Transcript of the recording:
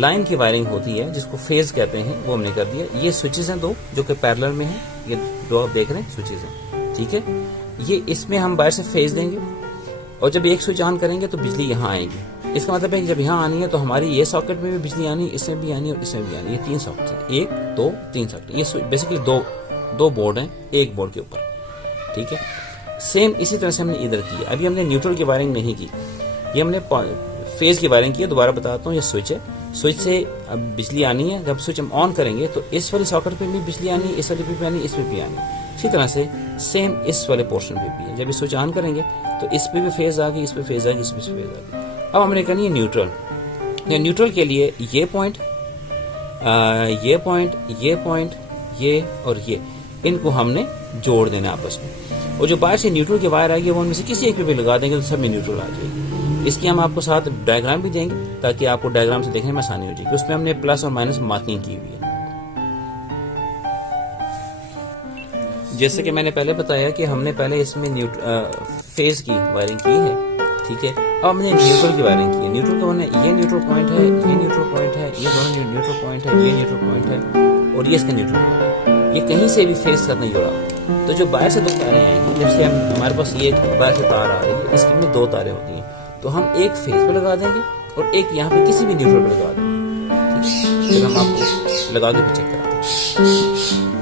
Line की wiring होती है जिसको फेज कहते हैं, वो हमने कर दिया। ये स्विचेस हैं दो जो कि पैरेलल में हैं, ये दो आप देख रहे हैं स्विचेस हैं, ठीक है। ये इसमें हम बाहर से फेज देंगे और जब एक स्विच ऑन करेंगे तो बिजली यहाँ आएगी। इसका मतलब है कि जब यहाँ आनी है तो हमारी ये सॉकेट में भी बिजली आनी है, इसमें भी आनी है और इसमें भी आनी है। ये 3 सॉकेट हैं, 1 2 3 सॉकेट। ये बेसिकली दो बोर्ड हैं एक बोर्ड के ऊपर, ठीक है। सेम इसी तरह से हमने इधर किया। अभी हमने न्यूट्रल की वायरिंग नहीं की, ये हमने फेज की वायरिंग की है। दोबारा बताता हूँ, ये स्विच है, स्विच से अब बिजली आनी है। जब स्विच हम ऑन करेंगे तो इस वाली सॉकेट पे भी बिजली आनी है, इस वाली पे भी आनी है, इसमें भी आनी है। इसी तरह से सेम इस वाले पोर्शन पे भी है। जब ये स्विच ऑन करेंगे तो इस पे भी फेज आ गई, इस पे फेज आ गई, इस पे फेज आ गई। अब हमने करनी है न्यूट्रल। या न्यूट्रल के लिए ये पॉइंट, ये पॉइंट, ये पॉइंट, ये और ये, इनको हमने जोड़ देना आपस में। और जो बाहर से न्यूट्रल की वायर आएगी वो उनमें से किसी एक पे भी लगा देंगे तो सब में न्यूट्रल आ जाएगी। इसकी हम आपको साथ डायग्राम भी देंगे ताकि आपको डायग्राम से देखने में आसानी हो जाएगी। उसमें हमने प्लस और माइनस मार्किंग की हुई है। जैसे कि मैंने पहले बताया कि हमने पहले इसमें फेज की वायरिंग की है, ठीक है। अब हमने न्यूट्रल की वायरिंग की है। न्यूट्रल का होना ये न्यूट्रल पॉइंट है, ये न्यूट्रल पॉइंट है, ये दोनों न्यूट्रल पॉइंट है, ये न्यूट्रल पॉइंट है और ये इसका न्यूट्रल पॉइंट है। ये कहीं से भी फेज साथ नहीं जुड़ा। तो जो बाहर से दो तारें आएंगी, जैसे हमारे पास ये बाहर से तार आ रही है, इसके में 2 तारें होती हैं, तो हम एक फेज पे लगा देंगे और एक यहाँ पे किसी भी न्यूट्रल पे लगा देंगे, ठीक है। फिर हम आपको लगा के भी चेक कराते हैं।